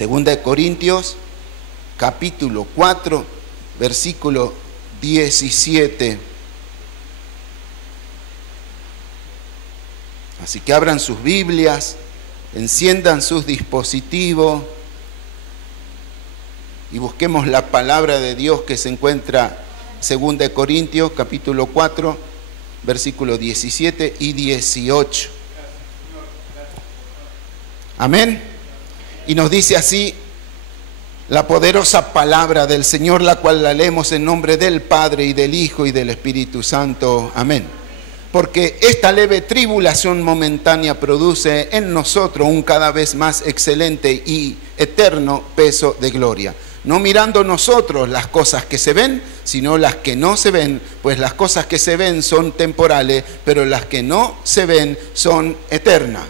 Segunda de Corintios, capítulo 4, versículo 17. Así que abran sus Biblias, enciendan sus dispositivos y busquemos la palabra de Dios que se encuentra en Segunda de Corintios, capítulo 4, versículos 17 y 18. Amén. Y nos dice así la poderosa palabra del Señor, la cual la leemos en nombre del Padre y del Hijo y del Espíritu Santo. Amén. Porque esta leve tribulación momentánea produce en nosotros un cada vez más excelente y eterno peso de gloria. No mirando nosotros las cosas que se ven, sino las que no se ven, pues las cosas que se ven son temporales, pero las que no se ven son eternas.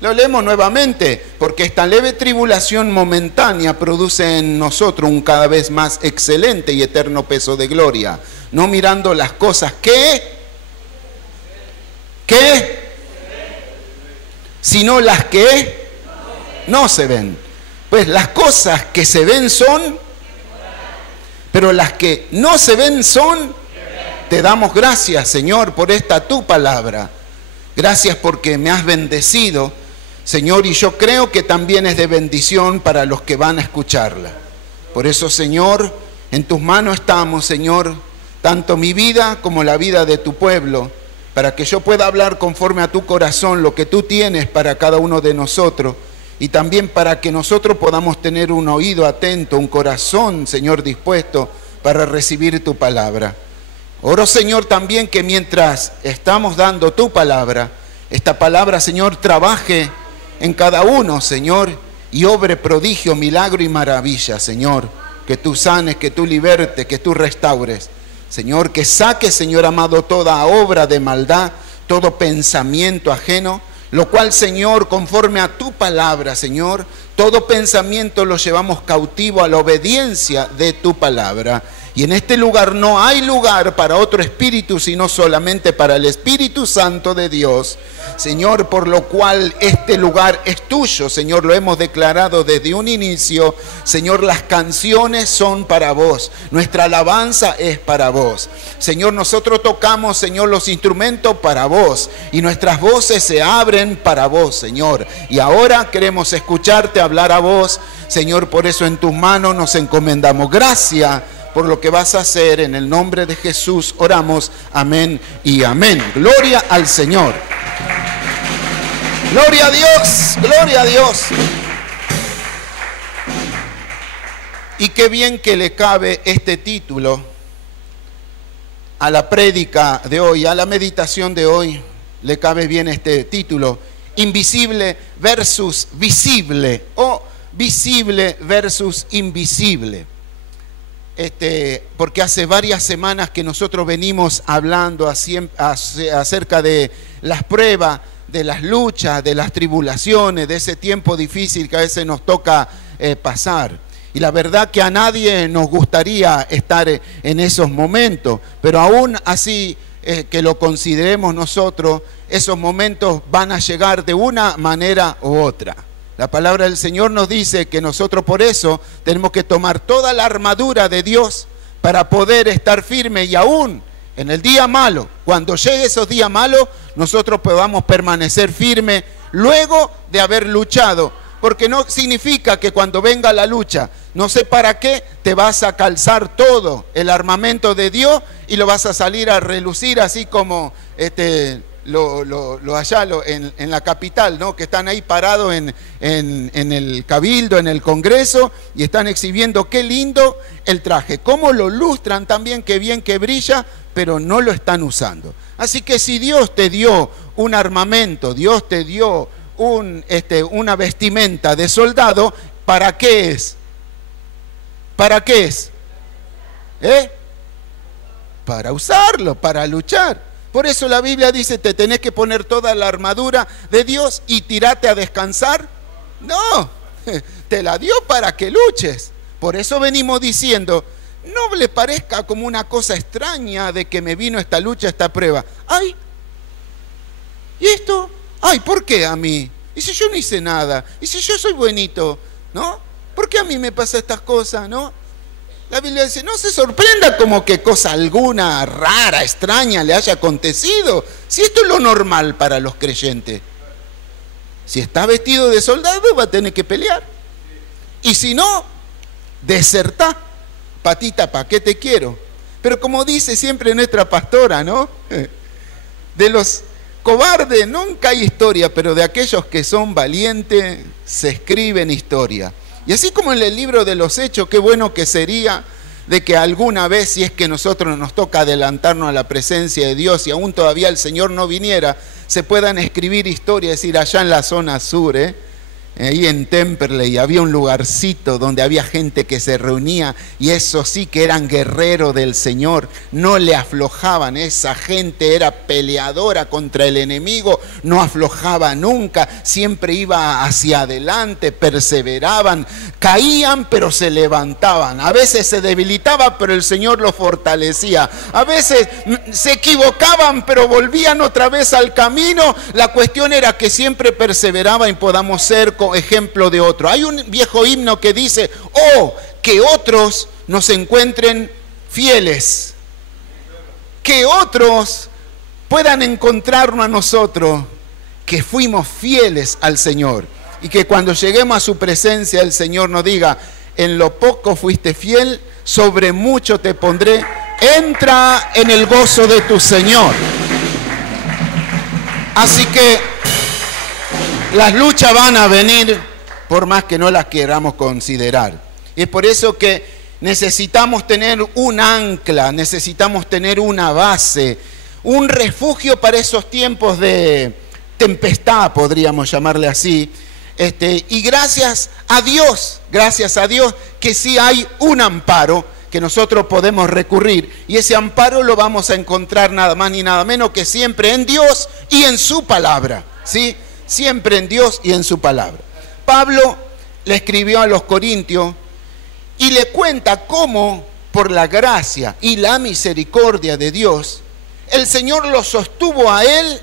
Lo leemos nuevamente, porque esta leve tribulación momentánea produce en nosotros un cada vez más excelente y eterno peso de gloria. No mirando las cosas que sino las que no se ven. Pues las cosas que se ven son, pero las que no se ven son. Te damos gracias, Señor, por esta tu palabra. Gracias porque me has bendecido, Señor, y yo creo que también es de bendición para los que van a escucharla. Por eso, Señor, en tus manos estamos, Señor, tanto mi vida como la vida de tu pueblo, para que yo pueda hablar conforme a tu corazón lo que tú tienes para cada uno de nosotros, y también para que nosotros podamos tener un oído atento, un corazón, Señor, dispuesto para recibir tu palabra. Oro, Señor, también que mientras estamos dando tu palabra, esta palabra, Señor, trabaje en cada uno, Señor, y obre prodigio, milagro y maravilla, Señor. Que tú sanes, que tú libertes, que tú restaures. Señor, que saques, Señor amado, toda obra de maldad, todo pensamiento ajeno, lo cual, Señor, conforme a tu palabra, Señor, todo pensamiento lo llevamos cautivo a la obediencia de tu palabra. Y en este lugar no hay lugar para otro espíritu, sino solamente para el Espíritu Santo de Dios. Señor, por lo cual este lugar es tuyo, Señor, lo hemos declarado desde un inicio. Señor, las canciones son para vos, nuestra alabanza es para vos. Señor, nosotros tocamos, Señor, los instrumentos para vos y nuestras voces se abren para vos, Señor. Y ahora queremos escucharte hablar a vos, Señor, por eso en tus manos nos encomendamos. Gracias por lo que vas a hacer, en el nombre de Jesús oramos, amén y amén. Gloria al Señor. Gloria a Dios, gloria a Dios. Y qué bien que le cabe este título a la prédica de hoy, a la meditación de hoy, le cabe bien este título, invisible versus visible, o visible versus invisible. Porque hace varias semanas que nosotros venimos hablando acerca de las pruebas, de las luchas, de las tribulaciones, de ese tiempo difícil que a veces nos toca pasar. Y la verdad que a nadie nos gustaría estar en esos momentos, pero aún así que lo consideremos nosotros, esos momentos van a llegar de una manera u otra. La palabra del Señor nos dice que nosotros por eso tenemos que tomar toda la armadura de Dios para poder estar firmes y aún en el día malo, cuando llegue esos días malos, nosotros podamos permanecer firmes luego de haber luchado. Porque no significa que cuando venga la lucha, no sé para qué, te vas a calzar todo el armamento de Dios y lo vas a salir a relucir así como en la capital, ¿no? Que están ahí parados en el cabildo, en el congreso, y están exhibiendo qué lindo el traje, cómo lo lustran también, qué bien que brilla, pero no lo están usando. Así que si Dios te dio un armamento, Dios te dio una vestimenta de soldado, ¿para qué es? ¿Para qué es? Para usarlo, para luchar. Por eso la Biblia dice, te tenés que poner toda la armadura de Dios y tirate a descansar. No, te la dio para que luches. Por eso venimos diciendo, no le parezca como una cosa extraña de que me vino esta lucha, esta prueba. Ay, ¿y esto? Ay, ¿por qué a mí? ¿Y si yo no hice nada? ¿Y si yo soy buenito? ¿No? ¿Por qué a mí me pasa estas cosas, no? La Biblia dice, no se sorprenda como que cosa alguna rara, extraña le haya acontecido. Si esto es lo normal para los creyentes. Si está vestido de soldado va a tener que pelear. Y si no, desertá. Patita, ¿para qué te quiero? Pero como dice siempre nuestra pastora, ¿no? De los cobardes nunca hay historia, pero de aquellos que son valientes se escriben historia. Y así como en el libro de los Hechos, qué bueno que sería de que alguna vez, si es que nosotros nos toca adelantarnos a la presencia de Dios y aún todavía el Señor no viniera, se puedan escribir historias, es decir, allá en la zona sur, ahí en Temperley había un lugarcito donde había gente que se reunía y eso sí que eran guerreros del Señor, no le aflojaban, esa gente era peleadora contra el enemigo, no aflojaba nunca, siempre iba hacia adelante, perseveraban, caían pero se levantaban, a veces se debilitaban pero el Señor los fortalecía, a veces se equivocaban pero volvían otra vez al camino, la cuestión era que siempre perseveraban y podamos ser ejemplo de otro. Hay un viejo himno que dice, oh, que otros nos encuentren fieles, que otros puedan encontrarnos a nosotros, que fuimos fieles al Señor, y que cuando lleguemos a su presencia el Señor nos diga, en lo poco fuiste fiel, sobre mucho te pondré, entra en el gozo de tu Señor. Así que las luchas van a venir por más que no las queramos considerar. Y es por eso que necesitamos tener un ancla, necesitamos tener una base, un refugio para esos tiempos de tempestad, podríamos llamarle así. Y gracias a Dios que sí hay un amparo que nosotros podemos recurrir. Y ese amparo lo vamos a encontrar nada más ni nada menos que siempre en Dios y en su palabra, ¿sí? Siempre en Dios y en su palabra. Pablo le escribió a los Corintios y le cuenta cómo por la gracia y la misericordia de Dios, el Señor los sostuvo a él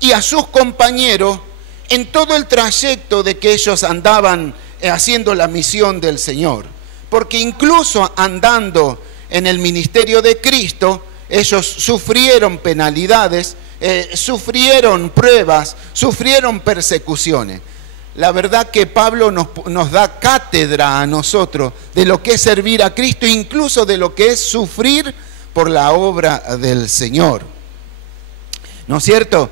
y a sus compañeros en todo el trayecto de que ellos andaban haciendo la misión del Señor. Porque incluso andando en el ministerio de Cristo, ellos sufrieron penalidades, sufrieron pruebas, sufrieron persecuciones. La verdad que Pablo nos da cátedra a nosotros de lo que es servir a Cristo, incluso de lo que es sufrir por la obra del Señor. ¿No es cierto?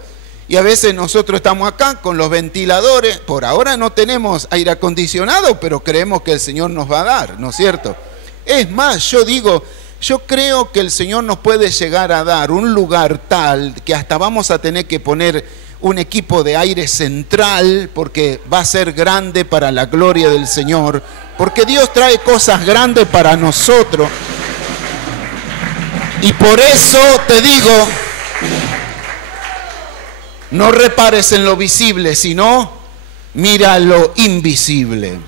Y a veces nosotros estamos acá con los ventiladores, por ahora no tenemos aire acondicionado, pero creemos que el Señor nos va a dar, ¿no es cierto? Es más, yo creo que el Señor nos puede llegar a dar un lugar tal que hasta vamos a tener que poner un equipo de aire central porque va a ser grande para la gloria del Señor, porque Dios trae cosas grandes para nosotros. Y por eso te digo, no repares en lo visible, sino mira lo invisible.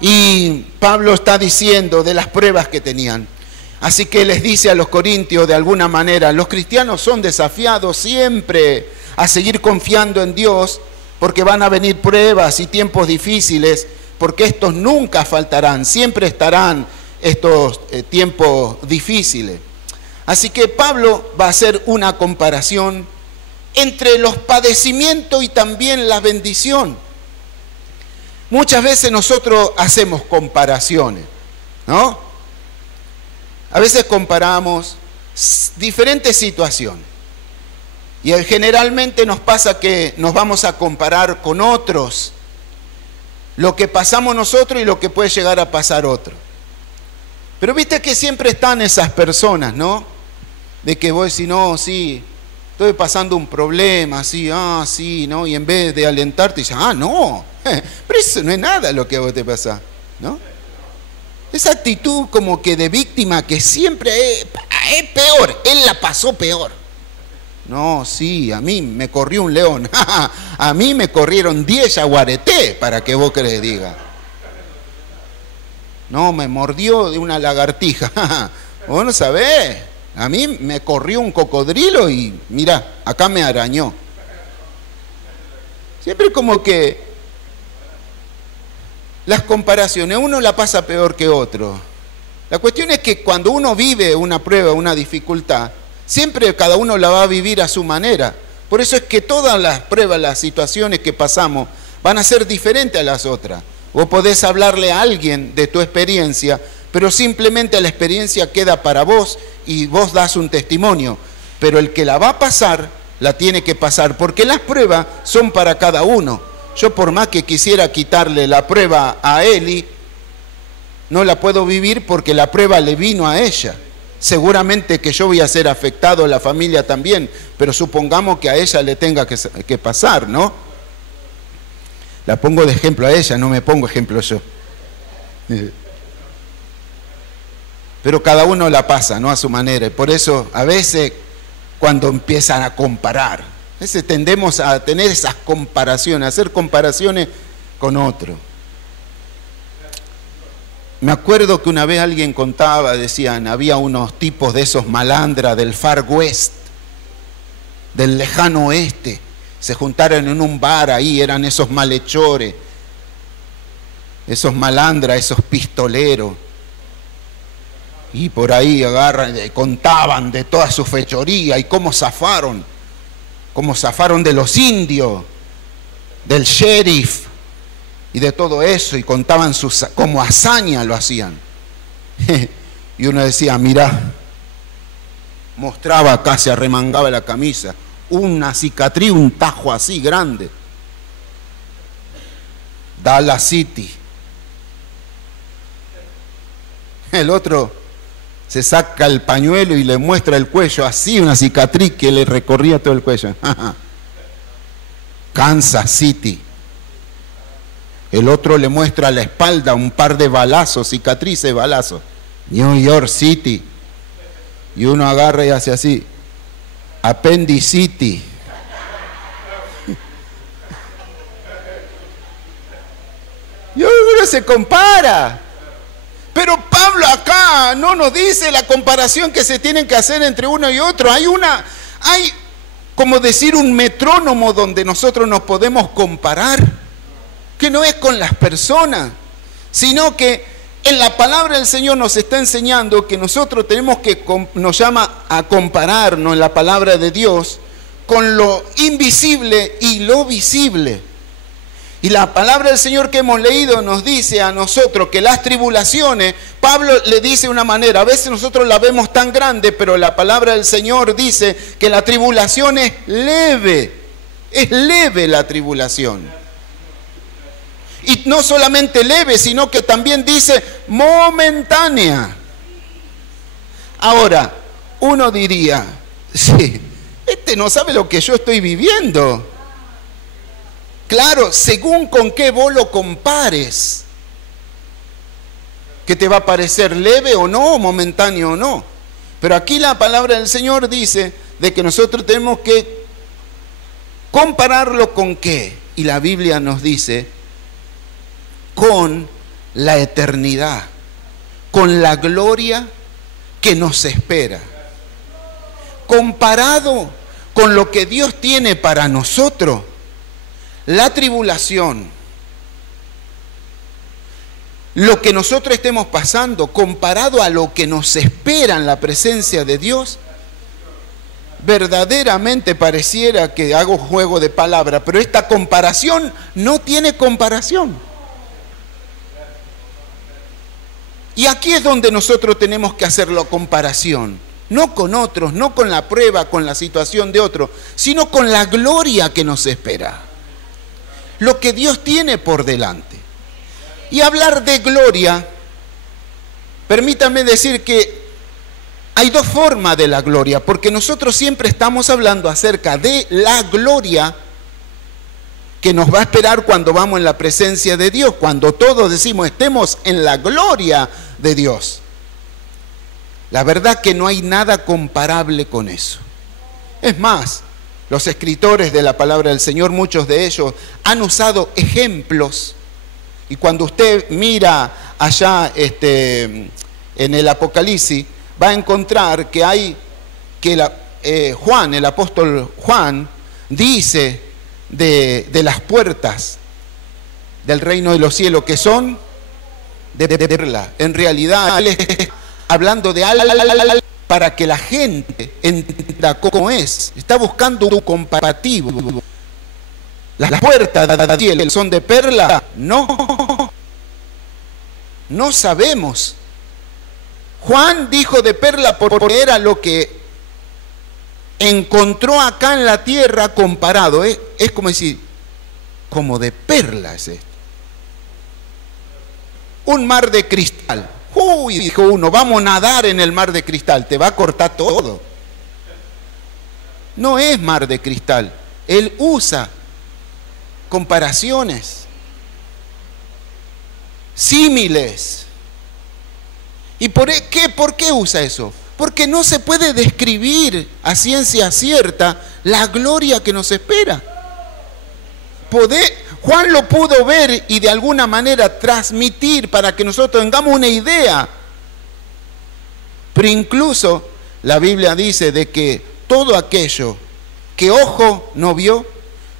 Y Pablo está diciendo de las pruebas que tenían. Así que les dice a los corintios de alguna manera, los cristianos son desafiados siempre a seguir confiando en Dios, porque van a venir pruebas y tiempos difíciles, porque estos nunca faltarán, siempre estarán estos tiempos difíciles. Así que Pablo va a hacer una comparación entre los padecimientos y también la bendición. Muchas veces nosotros hacemos comparaciones, ¿no? A veces comparamos diferentes situaciones. Y generalmente nos pasa que nos vamos a comparar con otros, lo que pasamos nosotros y lo que puede llegar a pasar otro. Pero viste que siempre están esas personas, ¿no? De que vos decís, no, sí, estoy pasando un problema, sí, sí, ¿no? Y en vez de alentarte, dices, no, pero eso no es nada lo que a vos te pasa, ¿no? Esa actitud como que de víctima que siempre es peor, él la pasó peor. No, sí, a mí me corrió un león, a mí me corrieron 10 yaguaretés, para que vos que les diga. No, me mordió de una lagartija, vos no sabés, a mí me corrió un cocodrilo y mirá, acá me arañó. Siempre como que las comparaciones, uno la pasa peor que otro. La cuestión es que cuando uno vive una prueba, una dificultad, siempre cada uno la va a vivir a su manera. Por eso es que todas las pruebas, las situaciones que pasamos, van a ser diferentes a las otras. Vos podés hablarle a alguien de tu experiencia, pero simplemente la experiencia queda para vos y vos das un testimonio. Pero el que la va a pasar, la tiene que pasar, porque las pruebas son para cada uno. Yo por más que quisiera quitarle la prueba a Eli, no la puedo vivir porque la prueba le vino a ella. Seguramente que yo voy a ser afectado, la familia también, pero supongamos que a ella le tenga que pasar, ¿no? La pongo de ejemplo a ella, no me pongo ejemplo yo. Pero cada uno la pasa, ¿no? A su manera. Y por eso a veces cuando empiezan a comparar, a veces tendemos a tener esas comparaciones, a hacer comparaciones con otro. Me acuerdo que una vez alguien contaba, decían, había unos tipos de esos malandras del Far West, del lejano oeste, se juntaron en un bar ahí, eran esos malhechores, esos malandras, esos pistoleros, y por ahí agarran, contaban de toda su fechoría y cómo zafaron de los indios, del sheriff, y de todo eso, y contaban como hazaña lo hacían. Y uno decía, mirá, mostraba acá, se arremangaba la camisa, una cicatriz, un tajo así grande. Dallas City. El otro se saca el pañuelo y le muestra el cuello, así una cicatriz que le recorría todo el cuello. Kansas City. El otro le muestra a la espalda un par de balazos, cicatrices de balazos. New York City. Y uno agarra y hace así. Appendicity. Y uno se compara. Pero Pablo acá no nos dice la comparación que se tienen que hacer entre uno y otro. Hay como decir un metrónomo donde nosotros nos podemos comparar. Que no es con las personas, sino que en la palabra del Señor nos está enseñando que nosotros tenemos que, nos llama a compararnos en la palabra de Dios con lo invisible y lo visible. Y la palabra del Señor que hemos leído nos dice a nosotros que las tribulaciones, Pablo le dice de una manera, a veces nosotros la vemos tan grande, pero la palabra del Señor dice que la tribulación es leve la tribulación. Y no solamente leve, sino que también dice momentánea. Ahora, uno diría, sí, este no sabe lo que yo estoy viviendo. Claro, según con qué vos lo compares, que te va a parecer leve o no, momentáneo o no. Pero aquí la palabra del Señor dice de que nosotros tenemos que compararlo con qué. Y la Biblia nos dice con la eternidad, con la gloria que nos espera. Comparado con lo que Dios tiene para nosotros, la tribulación, lo que nosotros estemos pasando, comparado a lo que nos espera en la presencia de Dios, verdaderamente pareciera que hago juego de palabras, pero esta comparación no tiene comparación. Y aquí es donde nosotros tenemos que hacer la comparación, no con otros, no con la prueba, con la situación de otros, sino con la gloria que nos espera, lo que Dios tiene por delante. Y hablar de gloria, permítame decir que hay dos formas de la gloria, porque nosotros siempre estamos hablando acerca de la gloria que nos va a esperar cuando vamos en la presencia de Dios, cuando todos decimos estemos en la gloria de Dios. La verdad que no hay nada comparable con eso. Es más, los escritores de la palabra del Señor, muchos de ellos han usado ejemplos, y cuando usted mira allá en el Apocalipsis, va a encontrar que hay, que Juan, el apóstol Juan, dice de las puertas, del reino de los cielos, que son de perla. En realidad, él está hablando de algo para que la gente entienda cómo es. Está buscando un comparativo. ¿Las puertas del cielo son de perla? No. No sabemos. Juan dijo de perla porque era lo que encontró acá en la tierra comparado. Es como decir, como de perla es esto. Un mar de cristal. Uy, dijo uno, vamos a nadar en el mar de cristal, te va a cortar todo. No es mar de cristal. Él usa comparaciones, símiles. ¿Y por qué usa eso? Porque no se puede describir a ciencia cierta la gloria que nos espera. Juan lo pudo ver y de alguna manera transmitir para que nosotros tengamos una idea. Pero incluso la Biblia dice de que todo aquello que ojo no vio,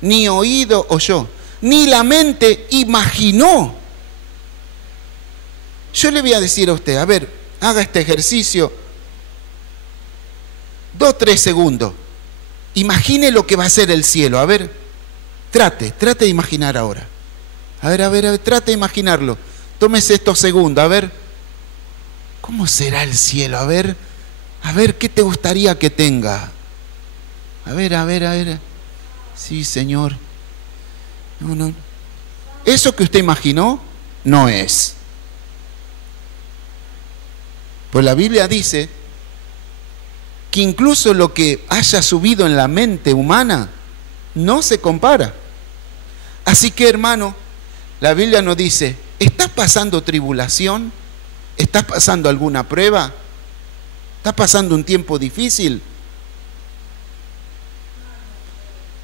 ni oído oyó, ni la mente imaginó. Yo le voy a decir a usted, a ver, haga este ejercicio, 2-3 segundos. Imagine lo que va a ser el cielo, a ver. Trate de imaginar ahora. A ver, trate de imaginarlo. Tómese estos segundos, a ver. ¿Cómo será el cielo? A ver, ¿qué te gustaría que tenga? A ver. Sí, Señor. No. Eso que usted imaginó, no es. Pues la Biblia dice que incluso lo que haya subido en la mente humana no se compara. Así que, hermano, la Biblia nos dice, ¿estás pasando tribulación? ¿Estás pasando alguna prueba? ¿Estás pasando un tiempo difícil?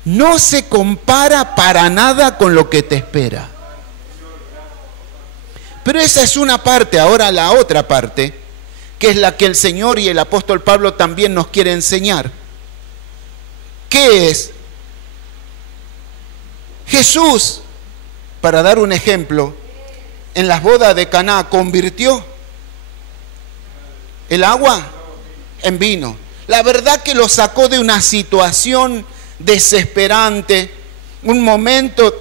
No se compara para nada con lo que te espera. Pero esa es una parte. Ahora la otra parte, que es la que el Señor y el apóstol Pablo también nos quiere enseñar. ¿Qué es? Jesús, para dar un ejemplo, en las bodas de Caná convirtió el agua en vino. La verdad que lo sacó de una situación desesperante, un momento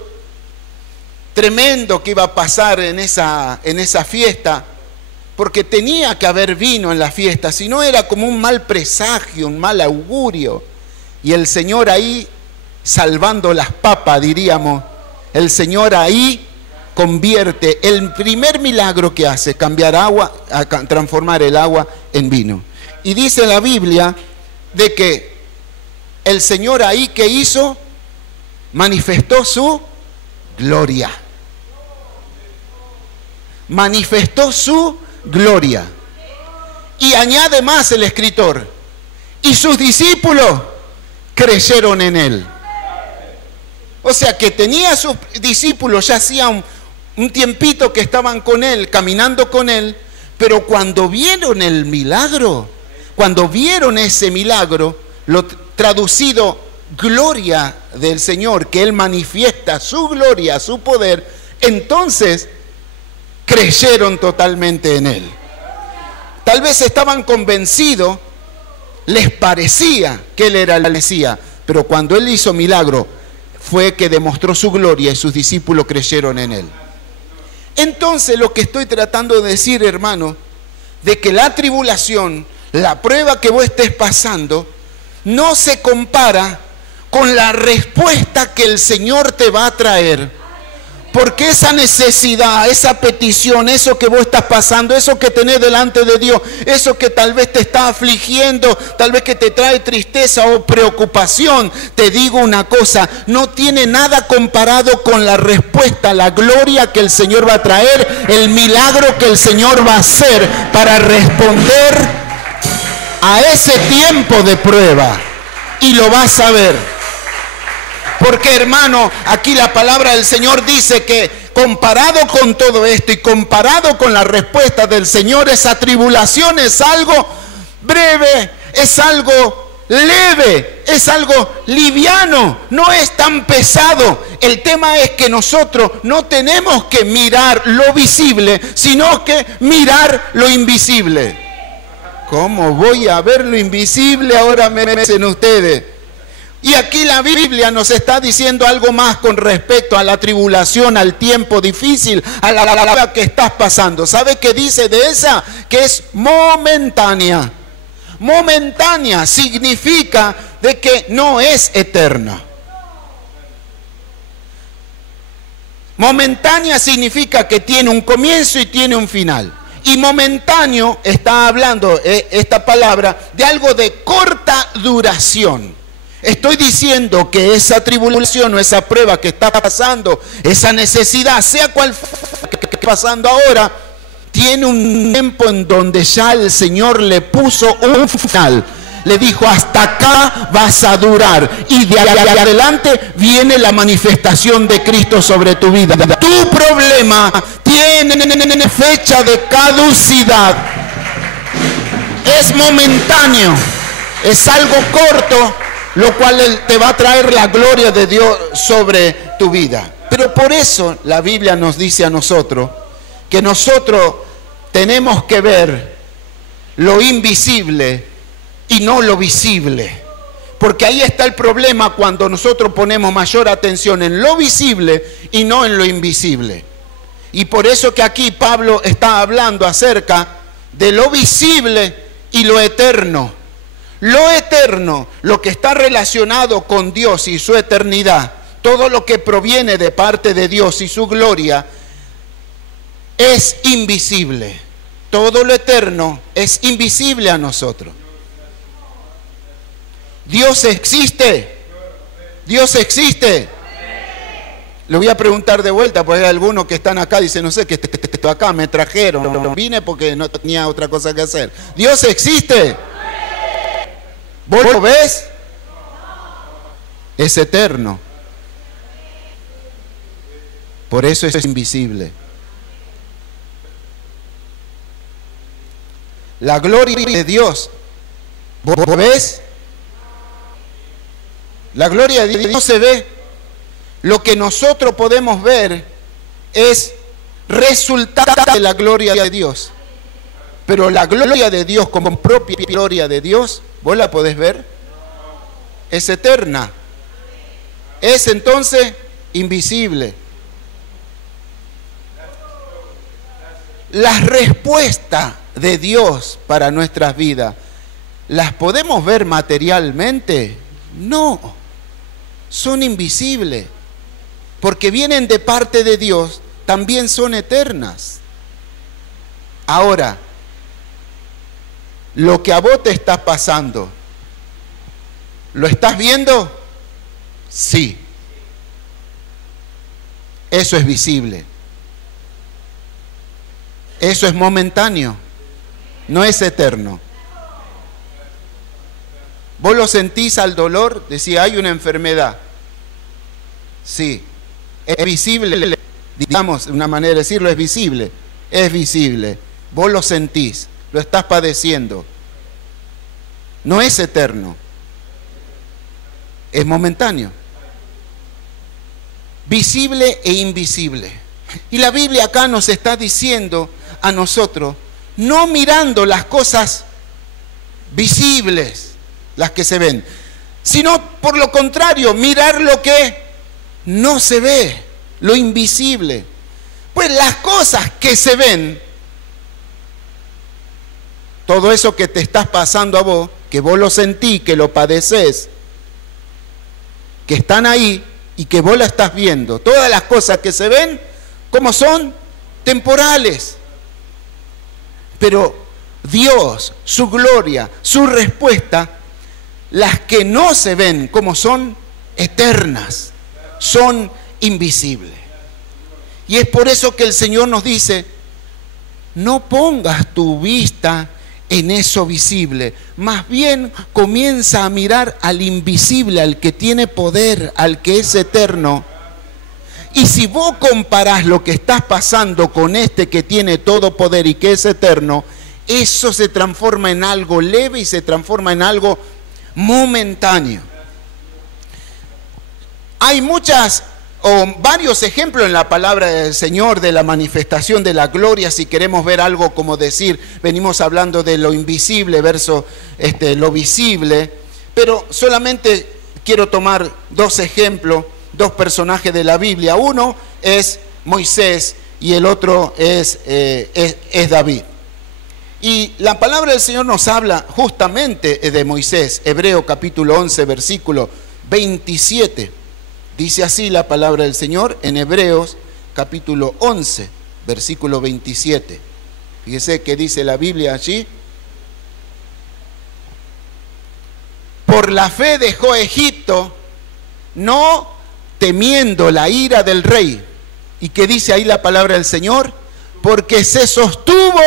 tremendo que iba a pasar en esa fiesta, porque tenía que haber vino en la fiesta, si no era como un mal presagio, un mal augurio. Y el Señor ahí, salvando las papas, diríamos, el Señor ahí convierte el primer milagro que hace, cambiar agua, transformar el agua en vino. Y dice la Biblia de que el Señor ahí, ¿qué hizo? Manifestó su gloria. Manifestó su gloria. Y añade más el escritor, y sus discípulos creyeron en él. O sea que tenía a sus discípulos, ya hacía un tiempito que estaban con él, caminando con él, pero cuando vieron el milagro, cuando vieron ese milagro, lo traducido gloria del Señor, que él manifiesta su gloria, su poder, entonces creyeron totalmente en él. Tal vez estaban convencidos, les parecía que él era el Mesías, pero cuando él hizo milagro, fue que demostró su gloria y sus discípulos creyeron en él. Entonces lo que estoy tratando de decir, hermano, de que la tribulación, la prueba que vos estés pasando, no se compara con la respuesta que el Señor te va a traer. Porque esa necesidad, esa petición, eso que vos estás pasando, eso que tenés delante de Dios, eso que tal vez te está afligiendo, tal vez que te trae tristeza o preocupación, te digo una cosa, no tiene nada comparado con la respuesta, la gloria que el Señor va a traer, el milagro que el Señor va a hacer para responder a ese tiempo de prueba. Y lo vas a ver. Porque, hermano, aquí la palabra del Señor dice que comparado con todo esto y comparado con la respuesta del Señor, esa tribulación es algo breve, es algo leve, es algo liviano, no es tan pesado. El tema es que nosotros no tenemos que mirar lo visible, sino que mirar lo invisible. ¿Cómo voy a ver lo invisible? Ahora me dicen ustedes. Y aquí la Biblia nos está diciendo algo más con respecto a la tribulación, al tiempo difícil, a la que estás pasando. ¿Sabe qué dice de esa? Que es momentánea. Momentánea significa de que no es eterna. Momentánea significa que tiene un comienzo y tiene un final. Y momentáneo está hablando esta palabra de algo de corta duración. Estoy diciendo que esa tribulación o esa prueba que está pasando, esa necesidad, sea cual fuera que esté pasando ahora, tiene un tiempo en donde ya el Señor le puso un final. Le dijo, hasta acá vas a durar. Y de adelante viene la manifestación de Cristo sobre tu vida. Tu problema tiene fecha de caducidad. Es momentáneo. Es algo corto, lo cual te va a traer la gloria de Dios sobre tu vida. Pero por eso la Biblia nos dice a nosotros que nosotros tenemos que ver lo invisible y no lo visible. Porque ahí está el problema cuando nosotros ponemos mayor atención en lo visible y no en lo invisible. Y por eso que aquí Pablo está hablando acerca de lo visible y lo eterno. Lo eterno, lo que está relacionado con Dios y su eternidad, todo lo que proviene de parte de Dios y su gloria, es invisible. Todo lo eterno es invisible a nosotros. Dios existe. Dios existe. Le voy a preguntar de vuelta, porque hay algunos que están acá y dicen, no sé, que acá me trajeron, vine porque no tenía otra cosa que hacer. Dios existe. ¿Vos lo ves? Es eterno. Por eso es invisible. La gloria de Dios, ¿vos ves? La gloria de Dios se ve. Lo que nosotros podemos ver es resultado de la gloria de Dios. Pero la gloria de Dios como propia gloria de Dios, ¿vos la podés ver? Es eterna. Es entonces invisible. Las respuestas de Dios para nuestras vidas, ¿las podemos ver materialmente? No, son invisibles. Porque vienen de parte de Dios, también son eternas. Ahora, lo que a vos te está pasando, ¿lo estás viendo? Sí. Eso es visible. Eso es momentáneo. No es eterno. ¿Vos lo sentís al dolor? Decía, hay una enfermedad. Sí. Es visible, digamos, una manera de decirlo, es visible. Es visible. Vos lo sentís, lo estás padeciendo. No es eterno. Es momentáneo. Visible e invisible. Y la Biblia acá nos está diciendo a nosotros, no mirando las cosas visibles, las que se ven, sino por lo contrario, mirar lo que no se ve, lo invisible. Pues las cosas que se ven, todo eso que te estás pasando a vos, que vos lo sentís, que lo padeces, que están ahí y que vos la estás viendo, todas las cosas que se ven, ¿cómo son? Temporales. Pero Dios, su gloria, su respuesta, las que no se ven, como son eternas, son invisibles. Y es por eso que el Señor nos dice, no pongas tu vista en eso visible, más bien comienza a mirar al invisible, al que tiene poder, al que es eterno. Y si vos comparás lo que estás pasando con este que tiene todo poder y que es eterno, eso se transforma en algo leve y se transforma en algo momentáneo. Hay varios ejemplos en la palabra del Señor de la manifestación de la gloria. Si queremos ver algo como decir, venimos hablando de lo invisible versus lo visible, pero solamente quiero tomar dos ejemplos, dos personajes de la Biblia. Uno es Moisés y el otro es David. Y la palabra del Señor nos habla justamente de Moisés. Hebreo capítulo 11, versículo 27. Dice así la palabra del Señor en Hebreos capítulo 11, versículo 27. Fíjese que dice la Biblia allí. Por la fe dejó Egipto, no temiendo la ira del rey. ¿Y qué dice ahí la palabra del Señor? Porque se sostuvo,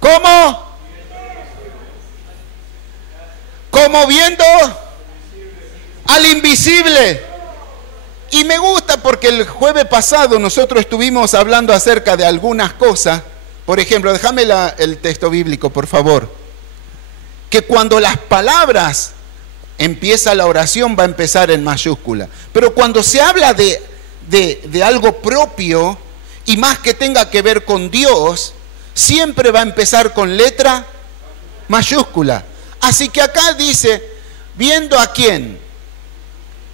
¿cómo? Como viendo al invisible. Y me gusta porque el jueves pasado nosotros estuvimos hablando acerca de algunas cosas. Por ejemplo, déjame el texto bíblico, por favor. Que cuando las palabras empieza la oración va a empezar en mayúscula. Pero cuando se habla de algo propio y más que tenga que ver con Dios, siempre va a empezar con letra mayúscula. Así que acá dice, viendo a quién,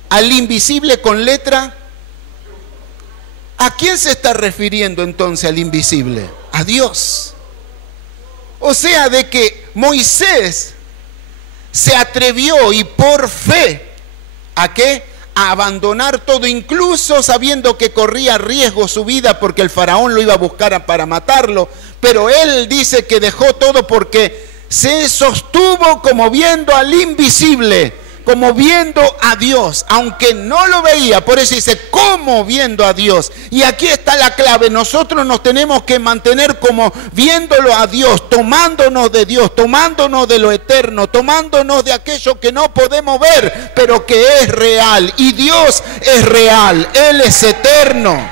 al invisible con letra. ¿A quién se está refiriendo entonces al invisible? A Dios. O sea, de que Moisés se atrevió y por fe, ¿a qué? A abandonar todo, incluso sabiendo que corría riesgo su vida porque el faraón lo iba a buscar para matarlo, pero él dice que dejó todo porque se sostuvo como viendo al invisible, como viendo a Dios, aunque no lo veía. Por eso dice, como viendo a Dios. Y aquí está la clave, nosotros nos tenemos que mantener como viéndolo a Dios, tomándonos de Dios, tomándonos de lo eterno, tomándonos de aquello que no podemos ver, pero que es real. Y Dios es real, Él es eterno,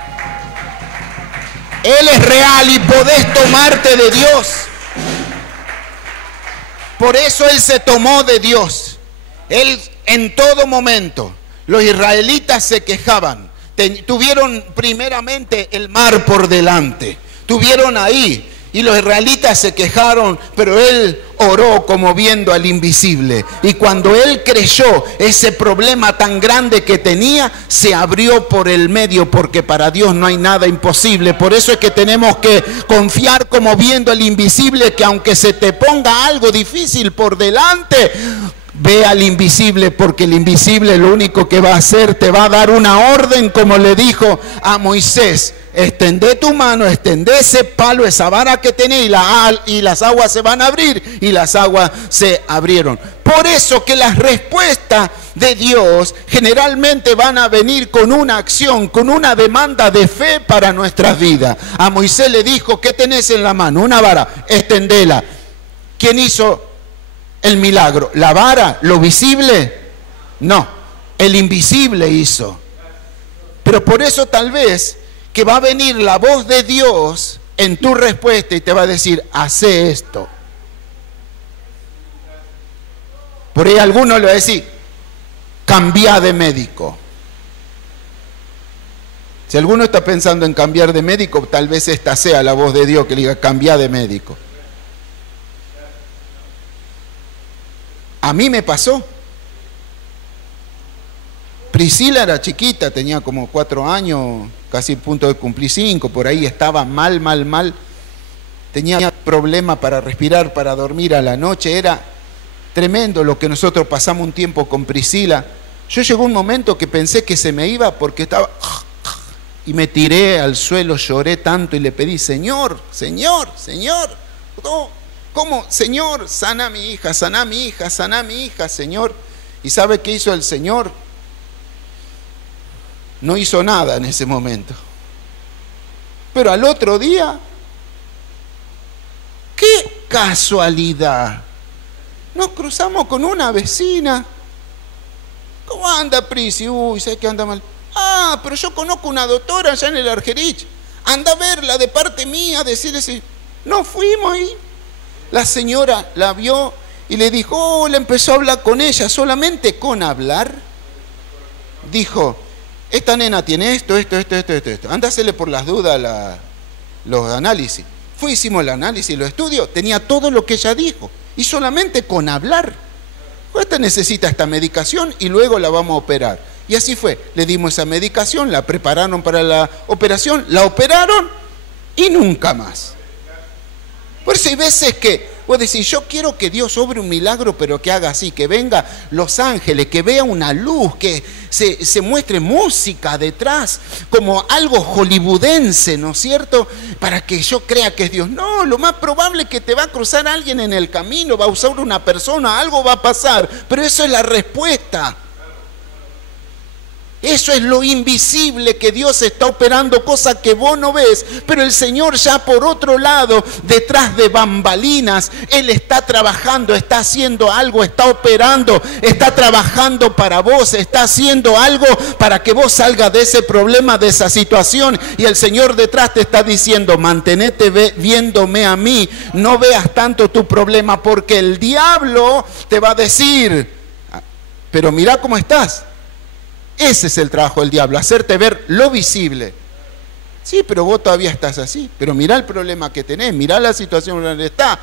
Él es real y podés tomarte de Dios. Por eso Él se tomó de Dios. Él en todo momento, los israelitas se quejaban, tuvieron primeramente el mar por delante, tuvieron ahí, y los israelitas se quejaron, pero él oró como viendo al invisible. Y cuando él creyó, ese problema tan grande que tenía, se abrió por el medio, porque para Dios no hay nada imposible. Por eso es que tenemos que confiar como viendo al invisible, que aunque se te ponga algo difícil por delante, ve al invisible, porque el invisible lo único que va a hacer, te va a dar una orden, como le dijo a Moisés: extendé tu mano, extendé ese palo, esa vara que tenés, y las aguas se van a abrir, y las aguas se abrieron. Por eso que las respuestas de Dios generalmente van a venir con una acción, con una demanda de fe para nuestras vidas. A Moisés le dijo: ¿qué tenés en la mano? Una vara, extendela. ¿Quién hizo el milagro? ¿La vara? ¿Lo visible? No, el invisible hizo. Pero por eso tal vez que va a venir la voz de Dios en tu respuesta y te va a decir: hace esto. Por ahí alguno le va a decir: cambia de médico. Si alguno está pensando en cambiar de médico, tal vez esta sea la voz de Dios que le diga: cambia de médico. A mí me pasó. Priscila era chiquita, tenía como 4 años, casi a punto de cumplir 5, por ahí estaba mal. Tenía problemas para respirar, para dormir a la noche. Era tremendo lo que nosotros pasamos un tiempo con Priscila. Yo llegó un momento que pensé que se me iba porque estaba... Y me tiré al suelo, lloré tanto y le pedí: Señor, no, ¿cómo? Señor, sana a mi hija, Señor. ¿Y sabe qué hizo el Señor? No hizo nada en ese momento. Pero al otro día, ¡qué casualidad! Nos cruzamos con una vecina. ¿Cómo anda, Prisi? Uy, sé que anda mal. Ah, pero yo conozco una doctora allá en el Argerich. Anda a verla de parte mía, decirle si... No fuimos ahí. La señora la vio Y le dijo, oh, le empezó a hablar con ella, solamente con hablar. Dijo, esta nena tiene esto. Anda a hacerle por las dudas los análisis. Hicimos el análisis, los estudios, tenía todo lo que ella dijo. Y solamente con hablar. Esta necesita esta medicación y luego la vamos a operar. Y así fue, le dimos esa medicación, la prepararon para la operación, la operaron y nunca más. Por eso hay veces que vos decís, yo quiero que Dios obre un milagro, pero que haga así, que venga los ángeles, que vea una luz, que se muestre música detrás, como algo hollywoodense, ¿no es cierto? Para que yo crea que es Dios. No, lo más probable es que te va a cruzar alguien en el camino, va a usar una persona, algo va a pasar, pero eso es la respuesta. Eso es lo invisible, que Dios está operando cosas que vos no ves, pero el Señor ya por otro lado, detrás de bambalinas, Él está trabajando, está haciendo algo, está operando, está trabajando para vos, está haciendo algo para que vos salgas de ese problema, de esa situación, y el Señor detrás te está diciendo, mantenete viéndome a mí, no veas tanto tu problema, porque el diablo te va a decir, pero mira cómo estás. Ese es el trabajo del diablo, hacerte ver lo visible. Sí, pero vos todavía estás así, pero mirá el problema que tenés, mirá la situación donde está.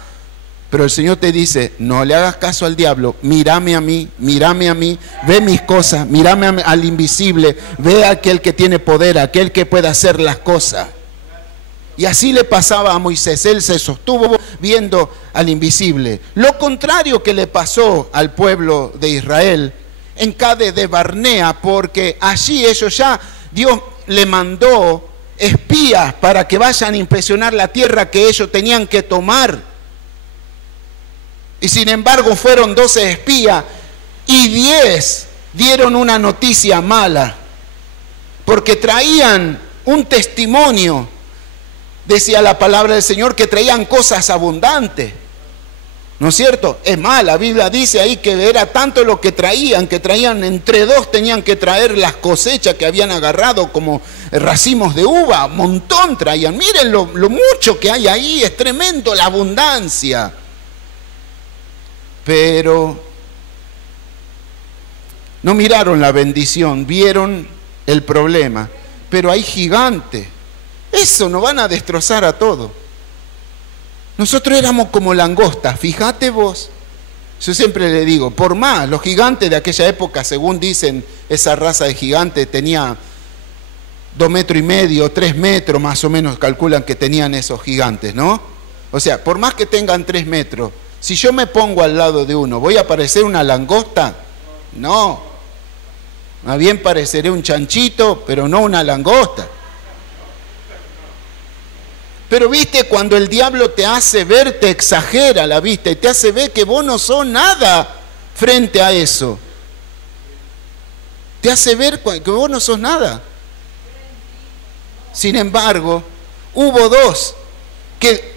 Pero el Señor te dice, no le hagas caso al diablo, mírame a mí, ve mis cosas, mírame al invisible, ve a aquel que tiene poder, aquel que puede hacer las cosas. Y así le pasaba a Moisés, él se sostuvo viendo al invisible. Lo contrario que le pasó al pueblo de Israel en Cades de Barnea, porque allí ellos ya, Dios le mandó espías para que vayan a inspeccionar la tierra que ellos tenían que tomar. Y sin embargo fueron 12 espías y 10 dieron una noticia mala, porque traían un testimonio, decía la palabra del Señor, que traían cosas abundantes. ¿No es cierto? Es más, la Biblia dice ahí que era tanto lo que traían entre 2 tenían que traer las cosechas que habían agarrado como racimos de uva, un montón traían. Miren lo mucho que hay ahí, es tremendo la abundancia. Pero no miraron la bendición, vieron el problema. Pero hay gigantes, eso nos van a destrozar a todos. Nosotros éramos como langostas, fíjate vos. Yo siempre le digo, por más, los gigantes de aquella época, según dicen, esa raza de gigantes tenía 2,5 metros, 3 metros más o menos, calculan que tenían esos gigantes, ¿no? O sea, por más que tengan 3 metros, si yo me pongo al lado de uno, ¿voy a parecer una langosta? No. Más bien pareceré un chanchito, pero no una langosta. Pero viste, cuando el diablo te hace ver, te exagera la vista y te hace ver que vos no sos nada frente a eso. Te hace ver que vos no sos nada. Sin embargo, hubo 2 que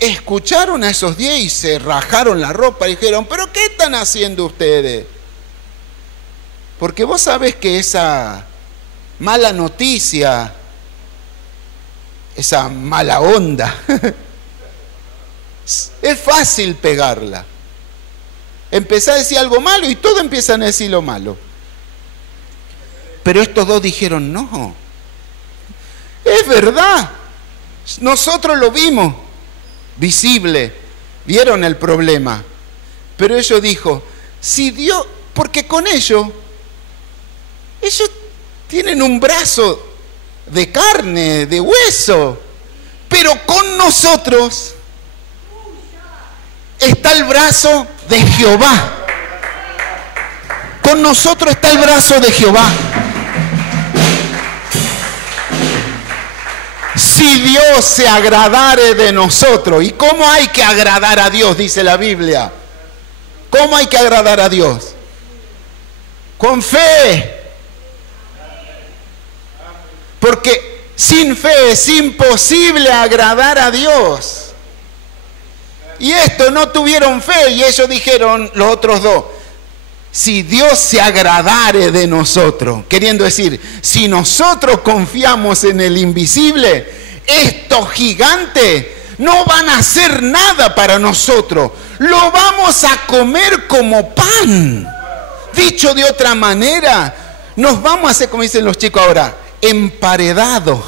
escucharon a esos 10 y se rajaron la ropa y dijeron, ¿pero qué están haciendo ustedes? Porque vos sabés que esa mala noticia, esa mala onda, es fácil pegarla. Empezá a decir algo malo y todos empiezan a decir lo malo. Pero estos 2 dijeron, no, es verdad, nosotros lo vimos, visible, vieron el problema. Pero ellos dijo, si Dios, porque con ellos tienen un brazo de carne, de hueso, pero con nosotros está el brazo de Jehová. Con nosotros está el brazo de Jehová. Si Dios se agradare de nosotros, ¿y cómo hay que agradar a Dios? Dice la Biblia. ¿Cómo hay que agradar a Dios? Con fe. Porque sin fe es imposible agradar a Dios. Y estos no tuvieron fe y ellos dijeron, los otros 2, si Dios se agradare de nosotros, queriendo decir, si nosotros confiamos en el invisible, estos gigantes no van a hacer nada para nosotros. Lo vamos a comer como pan. Dicho de otra manera, nos vamos a hacer, como dicen los chicos ahora, emparedado.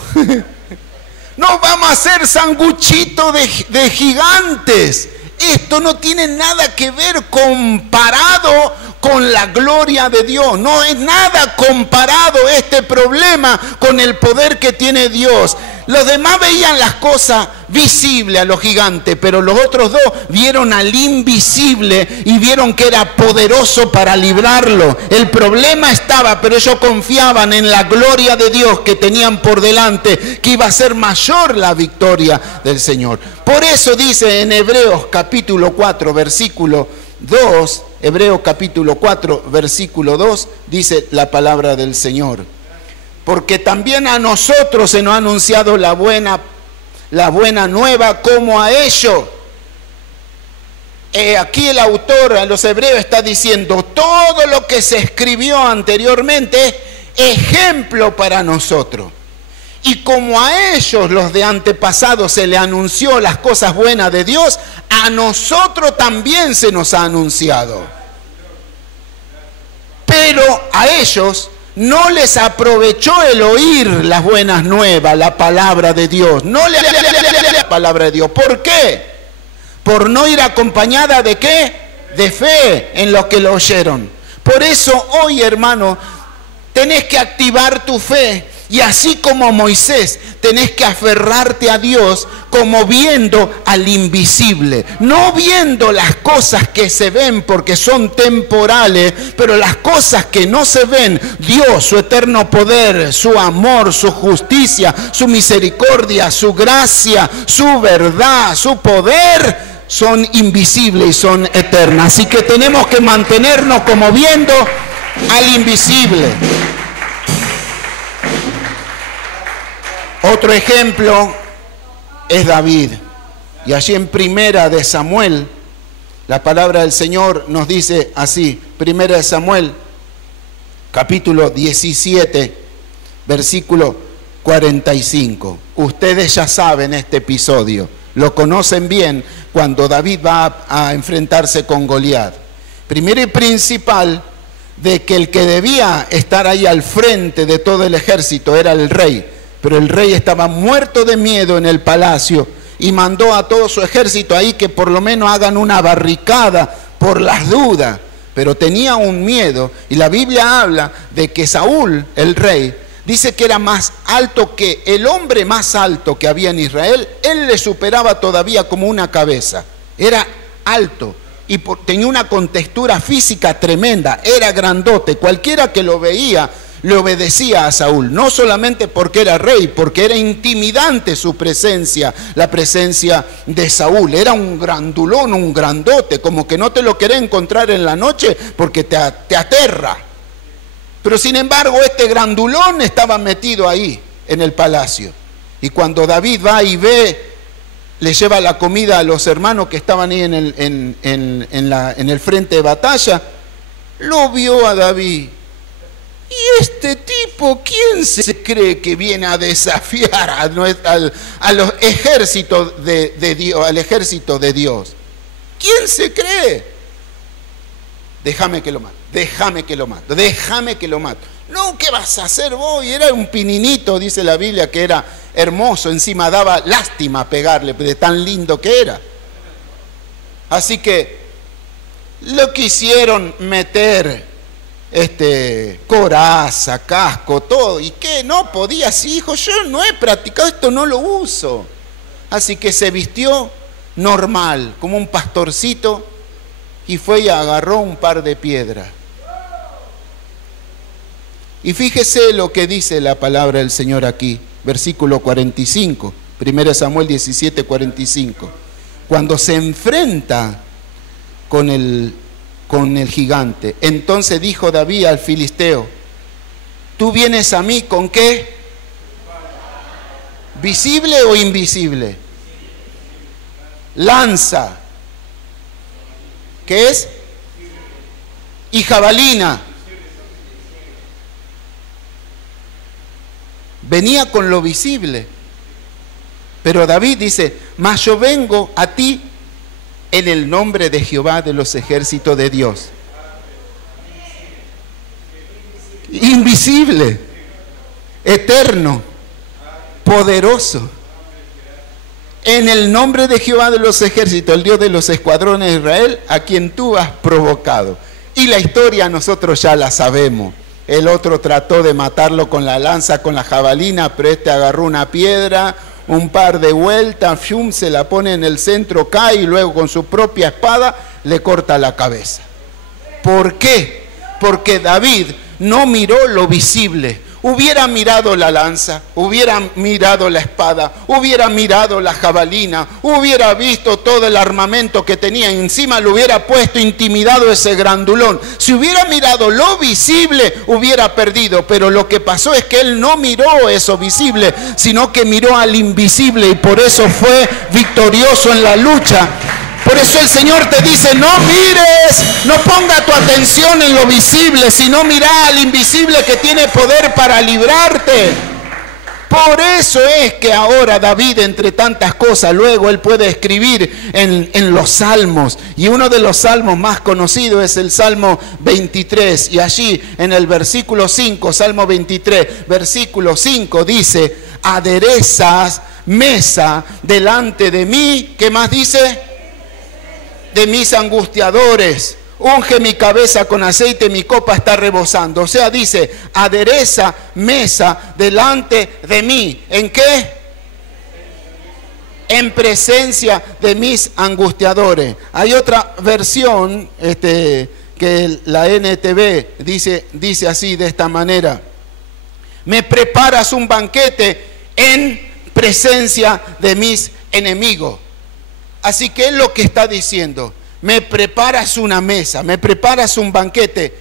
Nos vamos a hacer sanguchito de gigantes. Esto no tiene nada que ver comparado con la gloria de Dios. No es nada comparado este problema con el poder que tiene Dios. Los demás veían las cosas visibles a los gigantes, pero los otros dos vieron al invisible y vieron que era poderoso para librarlo. El problema estaba, pero ellos confiaban en la gloria de Dios que tenían por delante, que iba a ser mayor la victoria del Señor. Por eso dice en Hebreos capítulo 4, versículo 2, Hebreos capítulo 4, versículo 2, dice la palabra del Señor. Porque también a nosotros se nos ha anunciado la buena nueva como a ellos. Aquí el autor a los hebreos está diciendo, todo lo que se escribió anteriormente es ejemplo para nosotros. Y como a ellos, los de antepasados, se le anunció las cosas buenas de Dios, a nosotros también se nos ha anunciado. Pero a ellos no les aprovechó el oír las buenas nuevas, la palabra de Dios. No le la palabra de Dios. ¿Por qué? Por no ir acompañada de ¿qué? De fe en los que lo oyeron. Por eso hoy, hermano, tenés que activar tu fe. Y así como Moisés, tenés que aferrarte a Dios como viendo al invisible. No viendo las cosas que se ven porque son temporales, pero las cosas que no se ven, Dios, su eterno poder, su amor, su justicia, su misericordia, su gracia, su verdad, su poder, son invisibles y son eternas. Así que tenemos que mantenernos como viendo al invisible. Otro ejemplo es David. Y allí en Primera de Samuel, la palabra del Señor nos dice así, Primera de Samuel, capítulo 17, versículo 45. Ustedes ya saben este episodio, lo conocen bien cuando David va a enfrentarse con Goliat. Primero y principal, de que el que debía estar ahí al frente de todo el ejército era el rey. Pero el rey estaba muerto de miedo en el palacio y mandó a todo su ejército ahí que por lo menos hagan una barricada por las dudas. Pero tenía un miedo, y la Biblia habla de que Saúl, el rey, dice que era más alto que el hombre más alto que había en Israel. Él le superaba todavía como una cabeza. Era alto y tenía una contextura física tremenda, era grandote. Cualquiera que lo veía le obedecía a Saúl, no solamente porque era rey, porque era intimidante su presencia, la presencia de Saúl. Era un grandulón, un grandote, como que no te lo querés encontrar en la noche porque te aterra. Pero sin embargo, este grandulón estaba metido ahí en el palacio. Y cuando David va y ve, le lleva la comida a los hermanos que estaban ahí en el frente de batalla, lo vio a David. ¿Y este tipo quién se cree que viene a desafiar a los ejércitos de Dios, al ejército de Dios? ¿Quién se cree? Déjame que lo mato, déjame que lo mato, déjame que lo mato. No, ¿qué vas a hacer vos? Y era un pininito, dice la Biblia, que era hermoso, encima daba lástima pegarle, de tan lindo que era. Así que lo quisieron meter coraza, casco, todo. ¿Y qué? No podía, sí, hijo, yo no he practicado esto, no lo uso. Así que se vistió normal, como un pastorcito, y fue y agarró un par de piedras. Y fíjese lo que dice la palabra del Señor aquí, versículo 45, 1 Samuel 17, 45. Cuando se enfrenta con el gigante, entonces dijo David al filisteo: ¿tú vienes a mí con qué? ¿Visible o invisible? Lanza, ¿qué es? Y jabalina. Venía con lo visible, Pero David dice, mas yo vengo a ti en el nombre de Jehová de los ejércitos de Dios. Invisible, eterno, poderoso. En el nombre de Jehová de los ejércitos, el Dios de los escuadrones de Israel, a quien tú has provocado. Y la historia nosotros ya la sabemos. El otro trató de matarlo con la lanza, con la jabalina, pero este agarró una piedra, un par de vueltas, fium, se la pone en el centro, cae y luego con su propia espada le corta la cabeza. ¿Por qué? Porque David no miró lo visible. Hubiera mirado la lanza, hubiera mirado la espada, hubiera mirado la jabalina, hubiera visto todo el armamento que tenía, y encima le hubiera puesto intimidado ese grandulón. Si hubiera mirado lo visible, hubiera perdido, pero lo que pasó es que él no miró eso visible, sino que miró al invisible, y por eso fue victorioso en la lucha. Por eso el Señor te dice, no mires, no ponga tu atención en lo visible, sino mira al invisible que tiene poder para librarte. Por eso es que ahora David, entre tantas cosas, luego él puede escribir en los salmos. Y uno de los salmos más conocidos es el Salmo 23. Y allí en el versículo 5, Salmo 23, versículo 5 dice, aderezas mesa delante de mí. ¿Qué más dice? De mis angustiadores, unge mi cabeza con aceite, mi copa está rebosando. O sea, dice, adereza mesa delante de mí. ¿En qué? En presencia de mis angustiadores. Hay otra versión que la NTV dice así, de esta manera: me preparas un banquete en presencia de mis enemigos. Así que es lo que está diciendo, me preparas una mesa, me preparas un banquete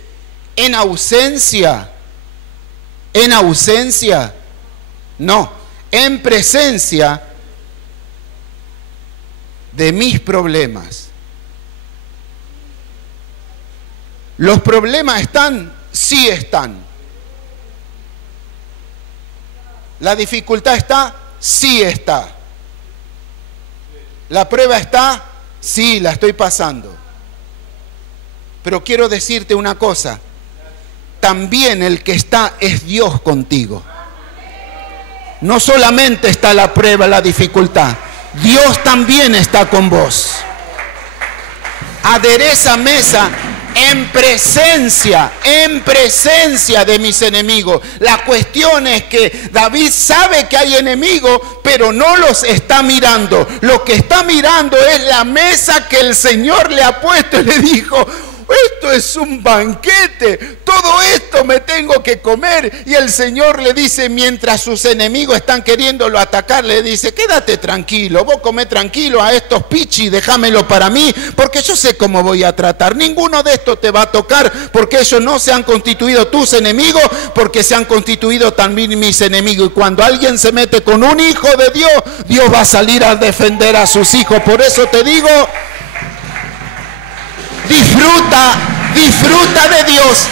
en ausencia, no, en presencia de mis problemas. ¿Los problemas están? Sí están. ¿La dificultad está? Sí está. ¿La prueba está? Sí, la estoy pasando. Pero quiero decirte una cosa, también el que está es Dios contigo. No solamente está la prueba, la dificultad, Dios también está con vos. Adereza mesa en presencia de mis enemigos. La cuestión es que David sabe que hay enemigos, pero no los está mirando. Lo que está mirando es la mesa que el Señor le ha puesto y le dijo, esto es un banquete, todo esto me tengo que comer. Y el Señor le dice, mientras sus enemigos están queriéndolo atacar, le dice, quédate tranquilo, vos comé tranquilo a estos pichis, déjamelo para mí, porque yo sé cómo voy a tratar. Ninguno de estos te va a tocar, porque ellos no se han constituido tus enemigos, porque se han constituido también mis enemigos. Y cuando alguien se mete con un hijo de Dios, Dios va a salir a defender a sus hijos. Por eso te digo, disfruta de Dios.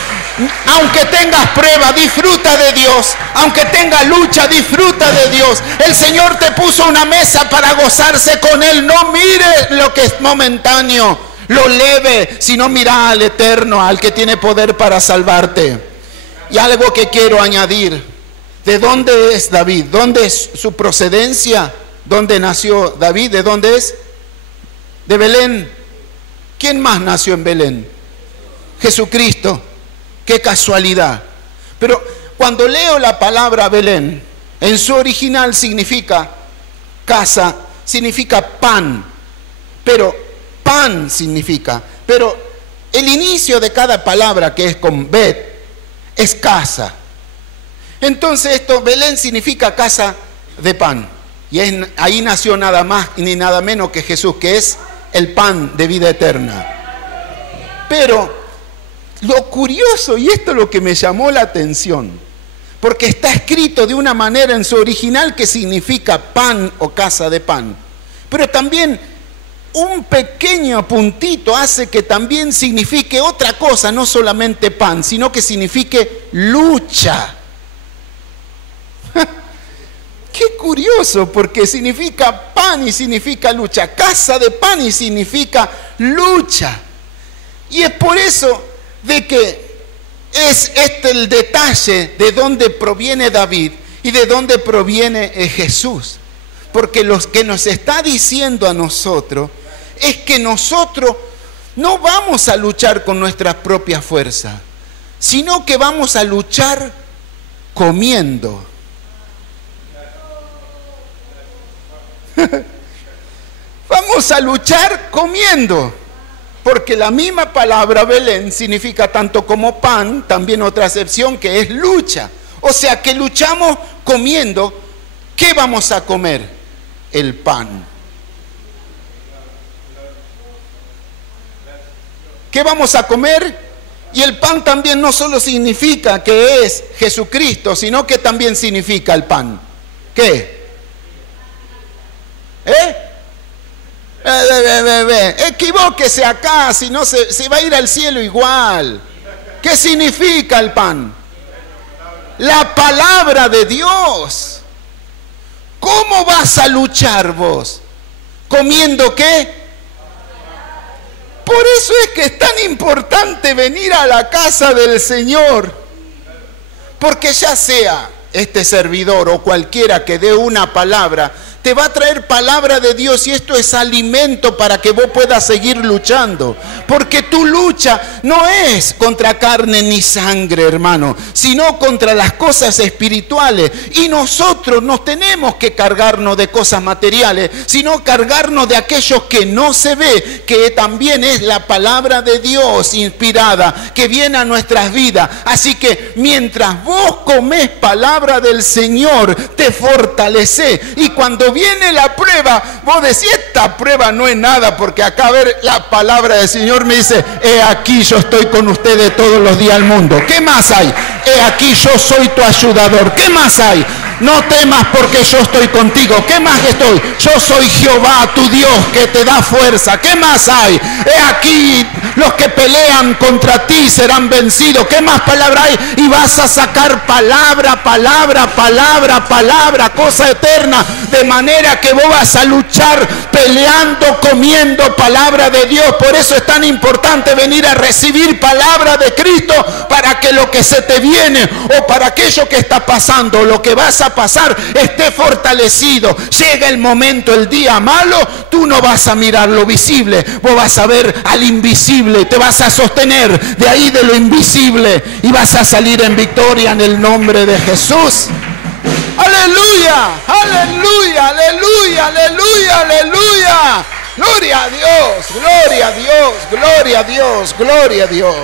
Aunque tengas prueba, disfruta de Dios. Aunque tengas lucha, disfruta de Dios. El Señor te puso una mesa para gozarse con Él. No mires lo que es momentáneo, lo leve, sino mira al eterno, al que tiene poder para salvarte. Y algo que quiero añadir: ¿de dónde es David? ¿Dónde es su procedencia? ¿Dónde nació David? ¿De dónde es? De Belén. ¿Quién más nació en Belén? Jesucristo. Qué casualidad. Pero cuando leo la palabra Belén, en su original significa casa, significa pan. Pero pan significa. Pero el inicio de cada palabra, que es con bet, es casa. Entonces Belén significa casa de pan. Y ahí nació nada más ni nada menos que Jesús, que es el pan de vida eterna. Pero lo curioso, y esto es lo que me llamó la atención, porque está escrito de una manera en su original que significa pan o casa de pan, pero también un pequeño puntito hace que también signifique otra cosa, no solamente pan, sino que signifique lucha. Qué curioso, porque significa pan y significa lucha. Casa de pan y significa lucha. Y es por eso de que es este el detalle de dónde proviene David y de dónde proviene Jesús. Porque lo que nos está diciendo a nosotros es que nosotros no vamos a luchar con nuestras propias fuerzas, sino que vamos a luchar comiendo. Vamos a luchar comiendo, porque la misma palabra Belén significa tanto como pan, también otra acepción que es lucha. O sea que luchamos comiendo. ¿Qué vamos a comer? El pan. ¿Qué vamos a comer? Y el pan también no solo significa que es Jesucristo, sino que también significa el pan. ¿Qué? Equivóquese acá, si no se va a ir al cielo igual. ¿Qué significa el pan? La palabra de Dios. ¿Cómo vas a luchar vos? ¿Comiendo qué? Por eso es que es tan importante venir a la casa del Señor. Porque ya sea este servidor o cualquiera que dé una palabra, te va a traer palabra de Dios, y esto es alimento para que vos puedas seguir luchando. Porque tu lucha no es contra carne ni sangre, hermano, sino contra las cosas espirituales. Y nosotros no tenemos que cargarnos de cosas materiales, sino cargarnos de aquellos que no se ve, que también es la palabra de Dios inspirada, que viene a nuestras vidas. Así que mientras vos comés palabra del Señor, te fortalece. Y cuando viene la prueba, vos decís, esta prueba no es nada, porque acá, a ver, la palabra del Señor me dice, he aquí yo estoy con ustedes todos los días del mundo. ¿Qué más hay? He aquí yo soy tu ayudador. ¿Qué más hay? No temas porque yo estoy contigo. ¿Qué más estoy? Yo soy Jehová, tu Dios, que te da fuerza. ¿Qué más hay? He aquí los que pelean contra ti serán vencidos. ¿Qué más palabra hay? Y vas a sacar palabra, palabra, palabra, palabra, cosa eterna, de manera que vos vas a luchar peleando, comiendo palabra de Dios. Por eso es tan importante venir a recibir palabra de Cristo, para que lo que se te viene, o para aquello que está pasando, lo que vas a pasar, esté fortalecido. Llega el momento, el día malo, tú no vas a mirar lo visible, vos vas a ver al invisible, te vas a sostener de ahí, de lo invisible, y vas a salir en victoria en el nombre de Jesús. Aleluya, aleluya, aleluya, aleluya, aleluya. Gloria a Dios, gloria a Dios, gloria a Dios, gloria a Dios.